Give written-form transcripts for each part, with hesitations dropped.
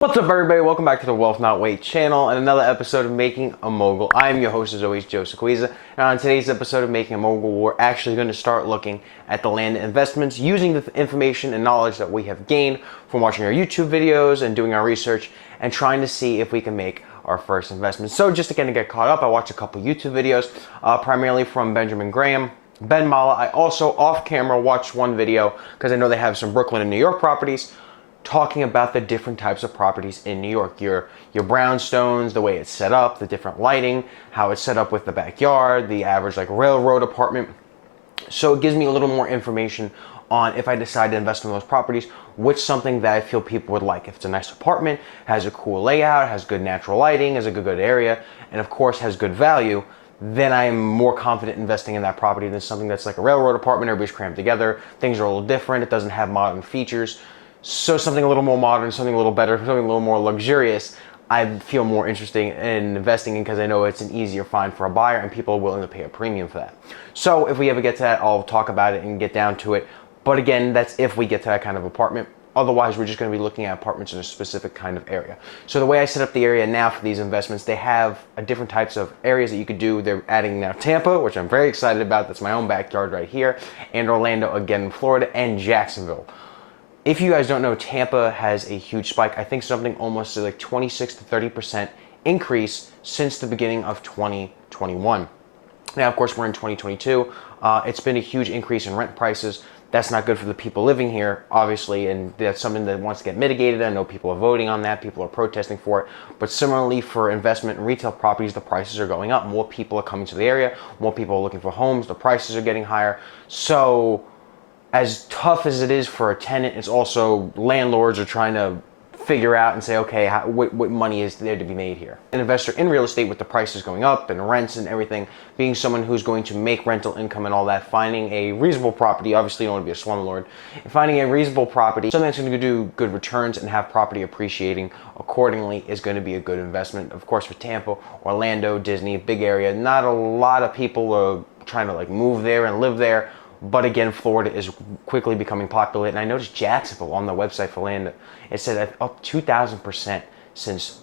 What's up, everybody? Welcome back to the Wealth Not Wait channel and another episode of Making a Mogul. I am your host, as always, Coizza. And on today's episode of Making a Mogul, we're actually going to start looking at the Landa investments using the information and knowledge that we have gained from watching our YouTube videos and doing our research and trying to see if we can make our first investment. So just again to get caught up, I watched a couple YouTube videos, primarily from Benjamin Graham, Ben Mallah. I also, off camera, watched one video because I know they have some Brooklyn and New York properties, talking about the different types of properties in New York. Your brownstones, the way it's set up, the different lighting, how it's set up with the backyard, the average like railroad apartment. So it gives me a little more information on, if I decide to invest in those properties, which something that I feel people would like. If it's a nice apartment, has a cool layout, has good natural lighting, has a good area, and of course has good value, then I am more confident investing in that property than something that's like a railroad apartment, everybody's crammed together, things are a little different, it doesn't have modern features. So something a little more modern, something a little better, something a little more luxurious, I feel more interesting in investing in because I know it's an easier find for a buyer and people are willing to pay a premium for that. So if we ever get to that, I'll talk about it and get down to it. But again, that's if we get to that kind of apartment. Otherwise, we're just going to be looking at apartments in a specific kind of area. So the way I set up the area now for these investments, they have different types of areas that you could do. They're adding now Tampa, which I'm very excited about. That's my own backyard right here. And Orlando, again, in Florida, and Jacksonville. If you guys don't know, Tampa has a huge spike. I think something almost like 26 to 30% increase since the beginning of 2021. Now, of course, we're in 2022. It's been a huge increase in rent prices. That's not good for the people living here, obviously, and that's something that wants to get mitigated. I know people are voting on that. People are protesting for it. But similarly, for investment in retail properties, the prices are going up. More people are coming to the area. More people are looking for homes. The prices are getting higher. So as tough as it is for a tenant, it's also landlords are trying to figure out and say, okay, what money is there to be made here? An investor in real estate, with the prices going up and rents and everything, being someone who's going to make rental income and all that, finding a reasonable property, obviously you don't want to be a slumlord, finding a reasonable property, something that's going to do good returns and have property appreciating accordingly is going to be a good investment. Of course, for Tampa, Orlando, Disney, big area, not a lot of people are trying to like move there and live there. But again, Florida is quickly becoming popular. And I noticed Jacksonville on the website for Landa, it said up 2,000% since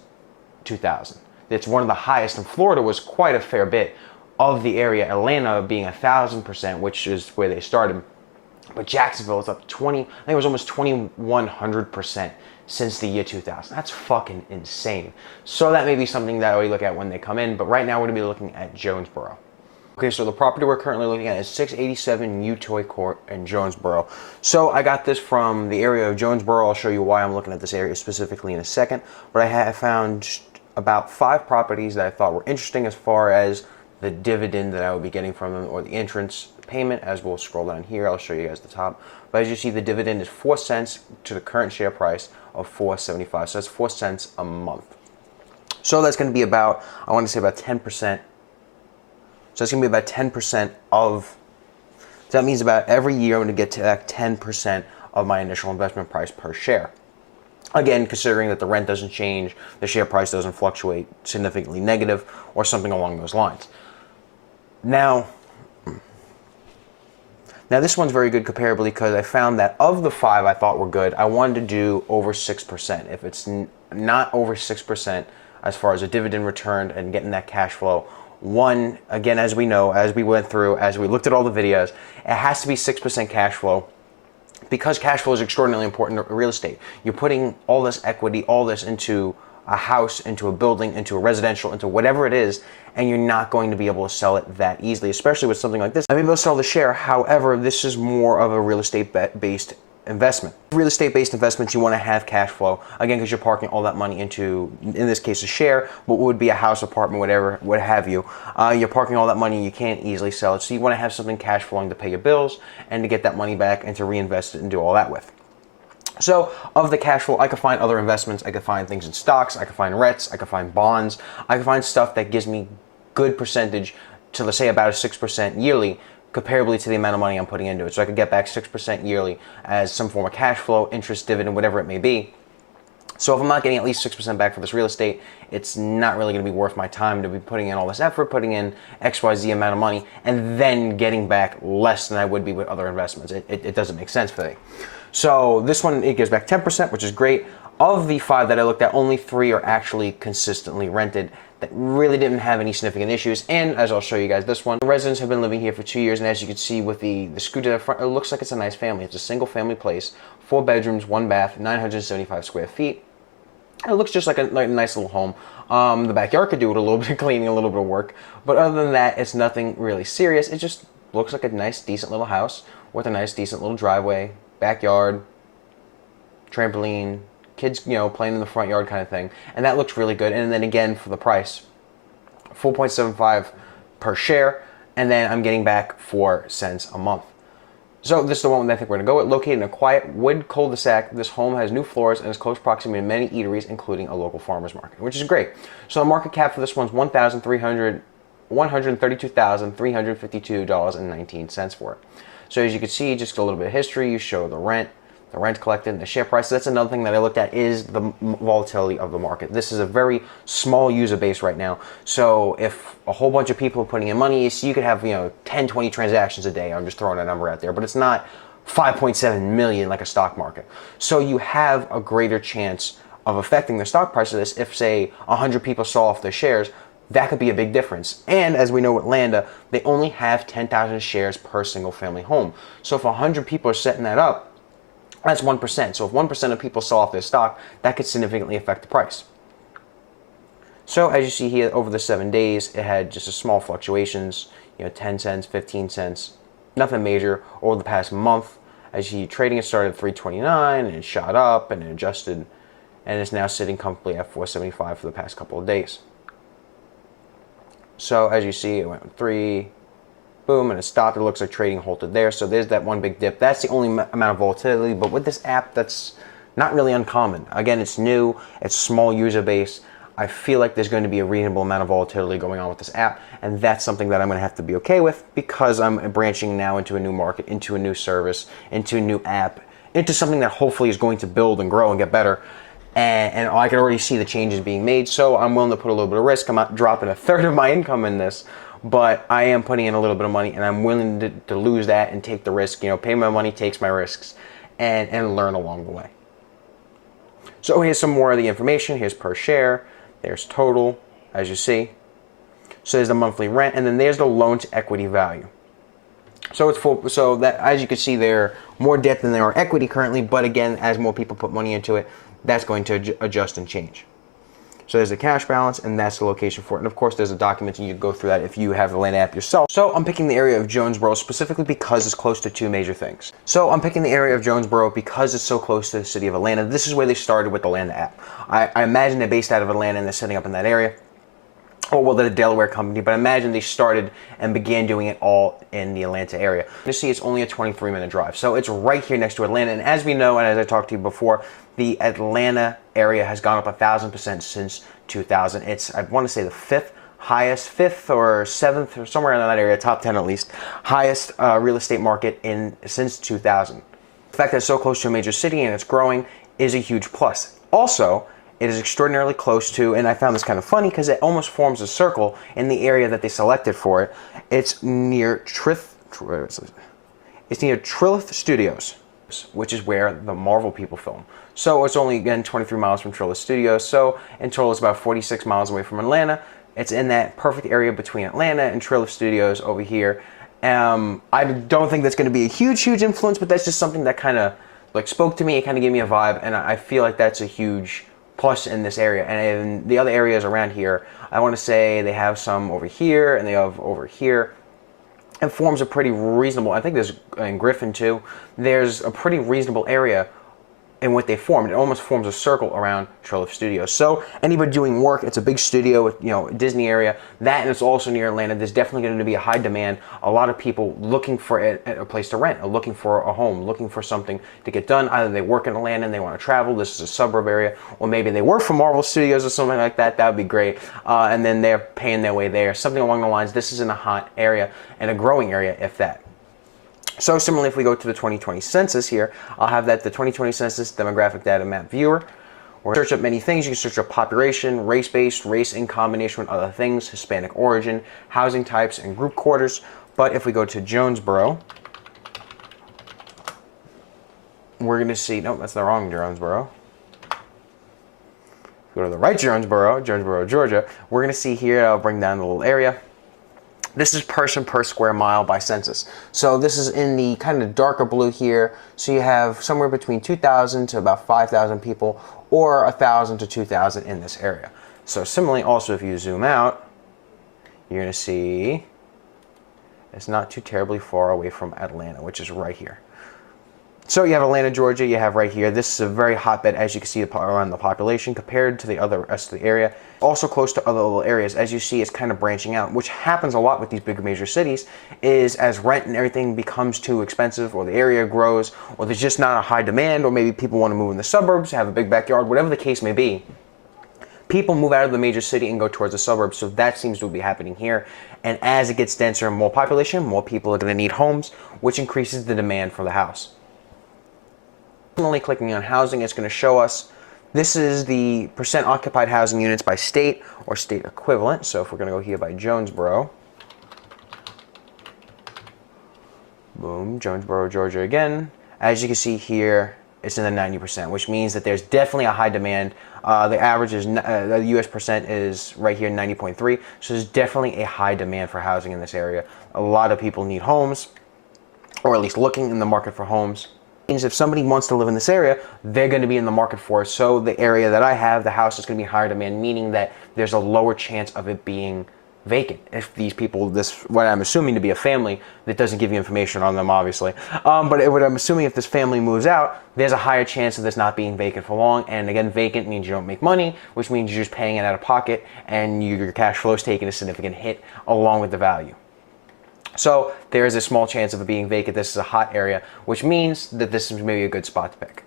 2000. It's one of the highest, and Florida was quite a fair bit of the area. Atlanta being 1,000%, which is where they started. But Jacksonville is up 20, I think it was almost 2,100% since the year 2000. That's fucking insane. So that may be something that we look at when they come in. But right now we're going to be looking at Jonesboro. Okay, so the property we're currently looking at is 687 Utoy Court in Jonesboro. So I got this from the area of Jonesboro. I'll show you why I'm looking at this area specifically in a second. But I have found about 5 properties that I thought were interesting as far as the dividend that I would be getting from them, or the entrance payment. As we'll scroll down here, I'll show you guys the top. But as you see, the dividend is 4 cents to the current share price of $4.75. So that's 4 cents a month. So that's going to be about, I want to say about 10%. So it's going to be about 10% of, so that means about every year I'm going to get to that 10% of my initial investment price per share. Again, considering that the rent doesn't change, the share price doesn't fluctuate significantly negative or something along those lines. Now this one's very good comparably because I found that of the 5 I thought were good, I wanted to do over 6%. If it's not over 6% as far as a dividend return and getting that cash flow, one, again, as we know, as we went through, as we looked at all the videos, it has to be 6% cash flow, because cash flow is extraordinarily important in real estate. You're putting all this equity, all this into a house, into a building, into a residential, into whatever it is, and you're not going to be able to sell it that easily, especially with something like this. I may be able to sell the share. However, this is more of a real estate based investment. Real estate based investments, you want to have cash flow, again, because you're parking all that money into, in this case, a share, what would be a house, apartment, whatever, what have you. You're parking all that money, you can't easily sell it, so you want to have something cash flowing to pay your bills and to get that money back and to reinvest it and do all that with. So of the cash flow, I could find other investments. I could find things in stocks, I could find REITs, I could find bonds, I could find stuff that gives me good percentage to, let's say, about a 6% yearly, comparably to the amount of money I'm putting into it. So I could get back 6% yearly as some form of cash flow, interest, dividend, whatever it may be. So if I'm not getting at least 6% back for this real estate, it's not really going to be worth my time to be putting in all this effort, putting in XYZ amount of money, and then getting back less than I would be with other investments. It doesn't make sense for me. So this one, it gives back 10%, which is great. Of the 5 that I looked at, only 3 are actually consistently rented that really didn't have any significant issues. And as I'll show you guys this one, the residents have been living here for 2 years, and as you can see with the scooter at the front, it looks like it's a nice family. It's a single family place, 4 bedrooms, 1 bath, 975 square feet. It looks just like a nice little home. The backyard could do with a little bit of cleaning, a little bit of work, but other than that, it's nothing really serious. It just looks like a nice, decent little house with a nice, decent little driveway, backyard, trampoline, kids, playing in the front yard kind of thing. And that looks really good. And then again, for the price, 4.75 per share, and then I'm getting back 4 cents a month. So this is the one that I think we're going to go with. Located in a quiet wood cul-de-sac, this home has new floors and is close proximity to many eateries, including a local farmer's market, which is great. So the market cap for this one's $132,352.19 for it. So as you can see, just a little bit of history, you show the rent collected, and the share price. So that's another thing that I looked at, is the volatility of the market. This is a very small user base right now. So if a whole bunch of people are putting in money, so you could have 10, 20 transactions a day. I'm just throwing a number out there, but it's not 5.7 million like a stock market. So you have a greater chance of affecting the stock price of this. If say 100 people sell off their shares, that could be a big difference. And as we know with Landa, they only have 10,000 shares per single family home. So if 100 people are setting that up, that's 1%. So if 1% of people sell off their stock, that could significantly affect the price. So as you see here, over the 7 days, it had just a small fluctuations, 10 cents, 15 cents, nothing major. Over the past month, as you see, trading, it started at 329 and it shot up and it adjusted, and it's now sitting comfortably at 475 for the past couple of days. So as you see, it went 3, boom, and it stopped. It looks like trading halted there. So there's that one big dip. That's the only amount of volatility. But with this app, that's not really uncommon. Again, it's new. It's a small user base. I feel like there's going to be a reasonable amount of volatility going on with this app. And that's something that I'm going to have to be okay with, because I'm branching now into a new market, into a new service, into a new app, into something that hopefully is going to build and grow and get better. And I can already see the changes being made. So I'm willing to put a little bit of risk. I'm not dropping a third of my income in this, but I am putting in a little bit of money, and I'm willing to lose that and take the risk. Pay my money, takes my risks, and learn along the way. So here's some more of the information. Here's per share. There's total, as you see. So there's the monthly rent, and then there's the loan to equity value. So it's full. So that, as you can see, there are more debt than there are equity currently. But again, as more people put money into it, that's going to adjust and change. So there's the cash balance, and that's the location for it. And of course, there's a document, and you can go through that if you have the Landa app yourself. So I'm picking the area of Jonesboro specifically because it's close to 2 major things. So I'm picking the area of Jonesboro because it's so close to the city of Atlanta. This is where they started with the Landa app. I imagine they're based out of Atlanta and they're setting up in that area. Or well, they're a Delaware company, but I imagine they started and began doing it all in the Atlanta area. You see, it's only a 23-minute drive. So it's right here next to Atlanta. And as we know, and as I talked to you before, the Atlanta area has gone up 1,000% since 2000. It's, I want to say, the fifth or seventh, or somewhere in that area, top 10 at least, highest real estate market since 2000. The fact that it's so close to a major city and it's growing is a huge plus. Also, it is extraordinarily close to, and I found this kind of funny because it almost forms a circle in the area that they selected for it. It's near Trillith Studios, which is where the Marvel people film. So it's only, again, 23 miles from Trillith Studios. So in total, it's about 46 miles away from Atlanta. It's in that perfect area between Atlanta and Trillith Studios over here. I don't think that's going to be a huge influence, but that's just something that kind of spoke to me. It kind of gave me a vibe, and I feel like that's a huge plus in this area. And in the other areas around here, I want to say they have some over here and they have over here. It forms a pretty reasonable, I think there's in Griffin too, there's a pretty reasonable area in what they formed. It almost forms a circle around Trillith Studios. So anybody doing work, it's a big studio, Disney area, that, and it's also near Atlanta. There's definitely going to be a high demand. A lot of people looking for a place to rent, or looking for a home, looking for something to get done. Either they work in Atlanta and they want to travel, this is a suburb area, or maybe they work for Marvel Studios or something like that. That would be great. And then they're paying their way there. Something along the lines, this is in a hot area and a growing area, if that. So similarly, if we go to the 2020 census here, I'll have that the 2020 census demographic data map viewer. Or search up many things. You can search up population, race-based, race in combination with other things, Hispanic origin, housing types, and group quarters. But if we go to Jonesboro, we're going to see, nope, that's the wrong Jonesboro. go to the right Jonesboro, Georgia, we're going to see here, I'll bring down the little area. This is person per square mile by census. So this is in the kind of darker blue here. So you have somewhere between 2,000 to about 5,000 people, or 1,000 to 2,000 in this area. So similarly, also if you zoom out, you're going to see it's not too terribly far away from Atlanta, which is right here. So you have Atlanta, Georgia, you have right here. This is a very hotbed, as you can see, around the population compared to the other rest of the area. Also close to other little areas. As you see, it's kind of branching out, which happens a lot with these big major cities, is as rent and everything becomes too expensive, or the area grows, or there's just not a high demand, or maybe people want to move in the suburbs, have a big backyard, whatever the case may be. People move out of the major city and go towards the suburbs, so that seems to be happening here. And as it gets denser and more population, more people are going to need homes, which increases the demand for the house. Only clicking on housing, it's going to show us, this is the percent occupied housing units by state or state equivalent. So if we're going to go here by Jonesboro, boom, Jonesboro, Georgia again. As you can see here, it's in the 90%, which means that there's definitely a high demand. The average is, the US percent is right here, 90.3. So there's definitely a high demand for housing in this area. A lot of people need homes, or at least looking in the market for homes. If somebody wants to live in this area, they're going to be in the market for it. So the area that I have, the house is going to be higher demand, meaning that there's a lower chance of it being vacant. If these people, what I'm assuming to be a family, that doesn't give you information on them, obviously. But what I'm assuming, if this family moves out, there's a higher chance of this not being vacant for long. And again, vacant means you don't make money, which means you're just paying it out of pocket, and your cash flow is taking a significant hit along with the value. So there is a small chance of it being vacant. This is a hot area, which means that this is maybe a good spot to pick.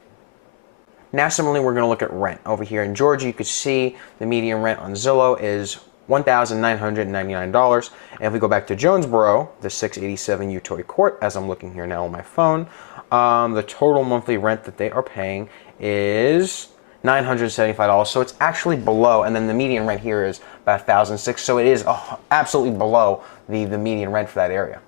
Now, similarly, we're going to look at rent. Over here in Georgia, you could see the median rent on Zillow is $1,999. And if we go back to Jonesboro, the 687 Utoy Court, as I'm looking here now on my phone, the total monthly rent that they are paying is $975. So it's actually below, and then the median rent here is about $1,006. So it is absolutely below the median rent for that area.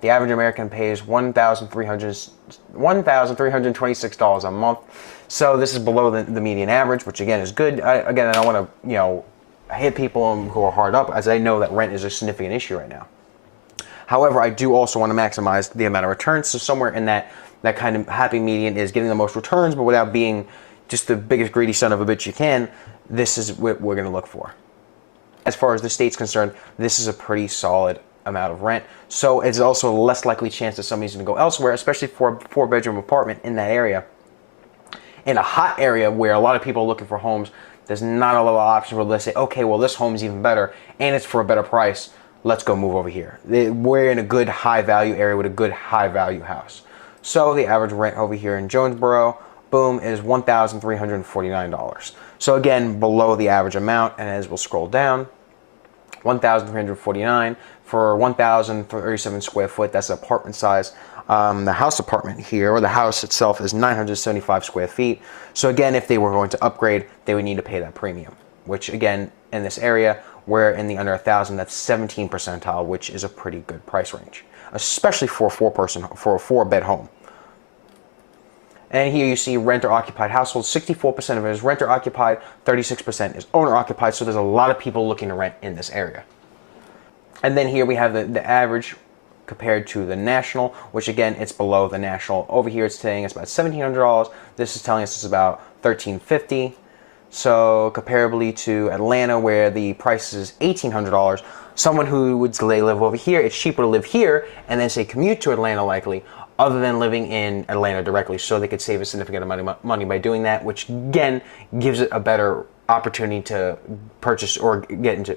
The average American pays $1,326 a month. So this is below the median average, which again is good. I don't want to hit people who are hard up, as I know that rent is a significant issue right now. However, I do also want to maximize the amount of returns. So somewhere in that kind of happy median is getting the most returns, but without being just the biggest greedy son of a bitch you can. This is what we're going to look for. As far as the state's concerned, this is a pretty solid amount of rent. So it's also a less likely chance that somebody's going to go elsewhere, especially for a 4-bedroom apartment in that area. In a hot area where a lot of people are looking for homes, there's not a lot of options where they say, okay, well, this home's even better and it's for a better price. Let's go move over here. We're in a good high value area with a good high value house. So the average rent over here in Jonesboro, boom, is $1,349. So again, below the average amount. And as we'll scroll down, $1,349 for 1,037 square foot. That's the apartment size. The house apartment here, or the house itself, is 975 square feet. So again, if they were going to upgrade, they would need to pay that premium, which again, in this area, we're in the under 1,000, that's 17th percentile, which is a pretty good price range, especially for a 4-bed home. And here you see renter occupied households. 64% of it is renter occupied, 36% is owner occupied. So there's a lot of people looking to rent in this area. And then here we have the average compared to the national, which again, it's below the national. Over here, it's saying it's about $1,700. This is telling us it's about $1,350. So comparably to Atlanta, where the price is $1,800, someone who would say live over here, it's cheaper to live here and then say commute to Atlanta likely, other than living in Atlanta directly. So they could save a significant amount of money by doing that, which again gives it a better opportunity to purchase or get into,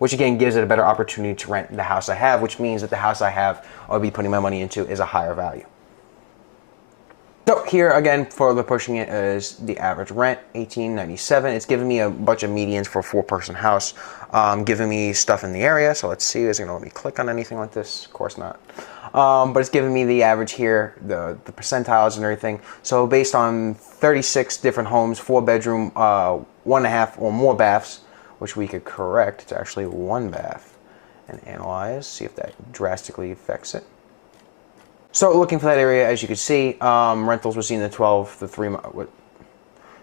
which again gives it a better opportunity to rent the house I have, which means that the house I have I'll be putting my money into is a higher value. So here again, further pushing it is the average rent, $1,897. It's giving me a bunch of medians for a 4-person house, giving me stuff in the area. So let's see, is it gonna let me click on anything like this? Of course not. But it's giving me the average here, the percentiles and everything. So based on 36 different homes, 4-bedroom, 1.5 or more baths, which we could correct to actually 1 bath, and analyze, see if that drastically affects it. So looking for that area, as you can see, rentals were seen in the 12 to 3 month.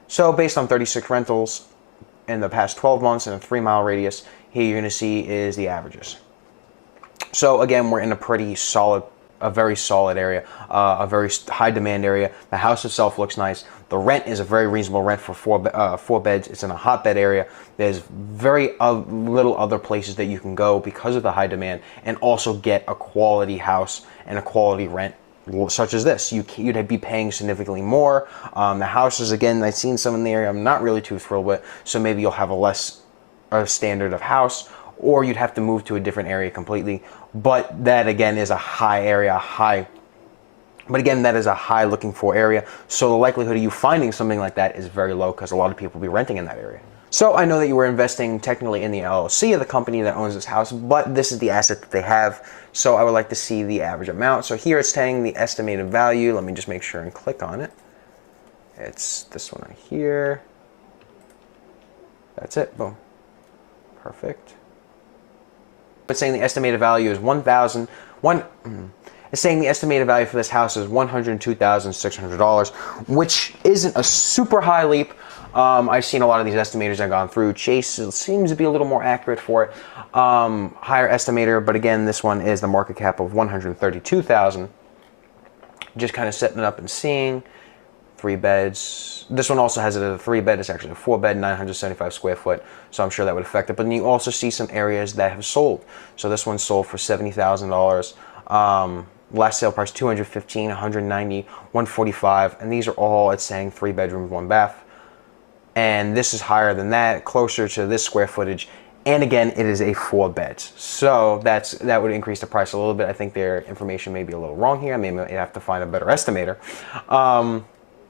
So based on 36 rentals in the past 12 months in a 3-mile radius, here you're going to see is the averages. So again, we're in a very solid area, a very high demand area. The house itself looks nice. The rent is a very reasonable rent for four beds. It's in a hotbed area. There's very little other places that you can go because of the high demand and also get a quality house and a quality rent such as this. You'd be paying significantly more. The houses, again, I've seen some in the area I'm not really too thrilled with, so maybe you'll have a standard of house, or you'd have to move to a different area completely. But that again is a high area, that is a high looking for area. So the likelihood of you finding something like that is very low because a lot of people will be renting in that area. So I know that you were investing technically in the LLC of the company that owns this house, but this is the asset that they have. So I would like to see the average amount. So here it's saying the estimated value. Let me just make sure and click on it. It's this one right here. That's it. Boom. Perfect. It's saying the estimated value is It's saying the estimated value for this house is $102,600, which isn't a super high leap. I've seen a lot of these estimators I've gone through. Chase seems to be a little more accurate for it. Higher estimator, but again, this one is the market cap of $132,000. Just kind of setting it up and seeing. 3 beds. This one also has it as a 3-bed. It's actually a 4-bed, 975 square foot. So I'm sure that would affect it. But then you also see some areas that have sold. So this one sold for $70,000. Last sale price $215,000, $190,000, $145,000, and these are all, it's saying 3 bedrooms, 1 bath. And this is higher than that, closer to this square footage. And again, it is a 4 beds. So that would increase the price a little bit. I think their information may be a little wrong here. I may have to find a better estimator.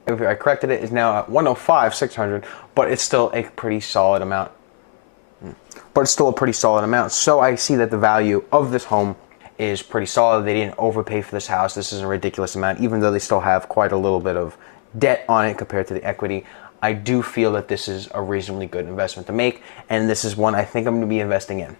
If I corrected it, it's now at $105,600, but it's still a pretty solid amount. So I see that the value of this home is pretty solid. They didn't overpay for this house. This is a ridiculous amount, even though they still have quite a little bit of debt on it compared to the equity. I do feel that this is a reasonably good investment to make, and this is one I think I'm going to be investing in.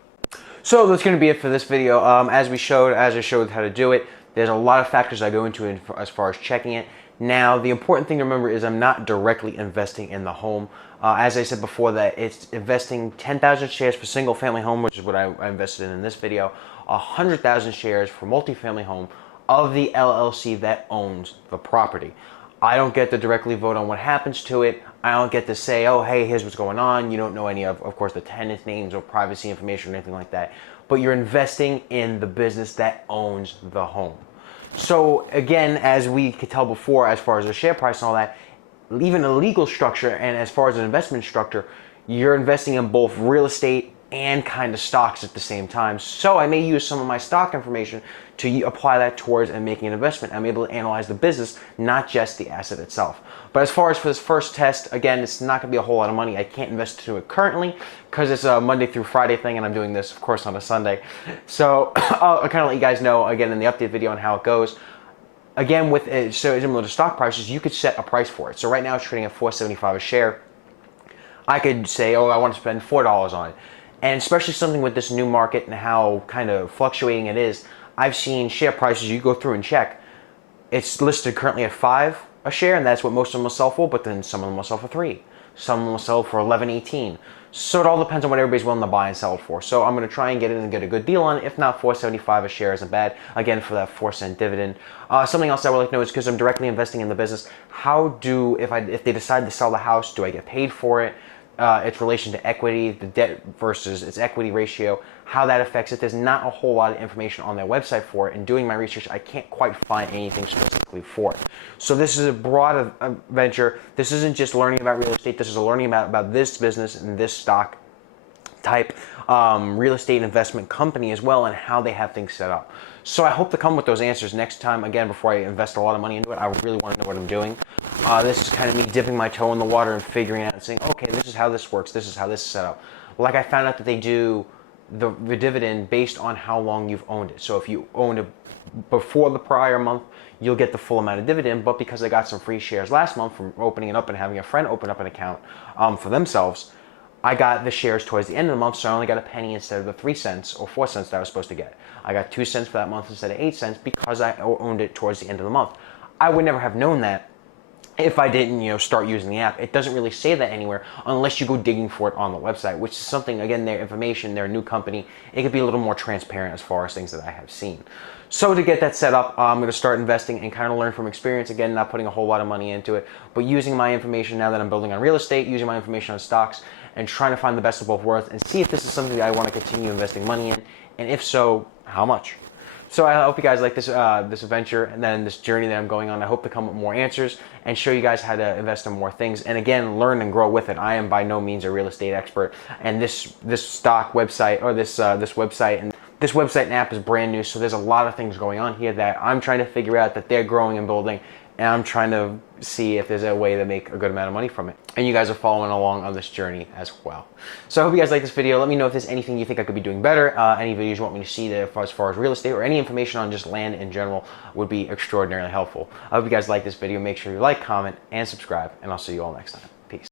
So that's going to be it for this video. As I showed how to do it, there's a lot of factors I go into as far as checking it. Now, the important thing to remember is I'm not directly investing in the home. As I said before, that it's investing 10,000 shares for single family home, which is what I invested in this video, 100,000 shares for multifamily home of the LLC that owns the property. I don't get to directly vote on what happens to it. I don't get to say, oh, hey, here's what's going on. You don't know any of course, the tenants' names or privacy information or anything like that. But you're investing in the business that owns the home. So again, as we could tell before, as far as the share price and all that, even a legal structure and as far as an investment structure, you're investing in both real estate and kind of stocks at the same time. So I may use some of my stock information to apply that towards and making an investment. I'm able to analyze the business, not just the asset itself. But as far as for this first test, again, it's not going to be a whole lot of money. I can't invest into it currently because it's a Monday through Friday thing, and I'm doing this, of course, on a Sunday. So I'll kind of let you guys know, again, in the update video on how it goes. Again, with it, so similar to stock prices, you could set a price for it. So right now it's trading at $4.75 a share. I could say, oh, I want to spend $4 on it. And especially something with this new market and how kind of fluctuating it is, I've seen share prices, you go through and check, it's listed currently at $5 a share, and that's what most of them will sell for, but then some of them will sell for $3. Some of them will sell for $11, $18. So it all depends on what everybody's willing to buy and sell it for. So I'm going to try and get in and get a good deal on it. If not, $4.75 a share isn't bad, again, for that 4-cent dividend. Something else I would like to know is, because I'm directly investing in the business, if they decide to sell the house, do I get paid for it? Its relation to equity, the debt versus its equity ratio, how that affects it. There's not a whole lot of information on their website for it. And doing my research, I can't quite find anything specifically for it. So this is a broad venture. This isn't just learning about real estate. This is learning about this business and this stock type real estate investment company as well, and how they have things set up. So I hope to come with those answers next time. Again, before I invest a lot of money into it, I really want to know what I'm doing. This is kind of me dipping my toe in the water and figuring out and saying, okay, this is how this works. This is how this is set up. Like, I found out that they do the dividend based on how long you've owned it. So if you owned it before the prior month, you'll get the full amount of dividend. But because I got some free shares last month from opening it up and having a friend open up an account for themselves, I got the shares towards the end of the month, so I only got a penny instead of the 3 cents or 4 cents that I was supposed to get. I got 2 cents for that month instead of 8 cents because I owned it towards the end of the month. I would never have known that if I didn't, start using the app. It doesn't really say that anywhere unless you go digging for it on the website, which is something, again, their information, they're a new company. It could be a little more transparent as far as things that I have seen. So to get that set up, I'm going to start investing and kind of learn from experience. Again, not putting a whole lot of money into it, but using my information now that I'm building on real estate, using my information on stocks, and trying to find the best of both worlds and see if this is something that I want to continue investing money in, and if so, how much. So I hope you guys like this this adventure and then this journey that I'm going on. I hope to come up with more answers and show you guys how to invest in more things. And again, learn and grow with it. I am by no means a real estate expert, and this stock website or this website and app is brand new. So there's a lot of things going on here that I'm trying to figure out, that they're growing and building, and I'm trying to see if there's a way to make a good amount of money from it. And you guys are following along on this journey as well. So I hope you guys like this video. Let me know if there's anything you think I could be doing better. Any videos you want me to see there as far as real estate, or any information on just land in general would be extraordinarily helpful. I hope you guys like this video. Make sure you like, comment, and subscribe, and I'll see you all next time.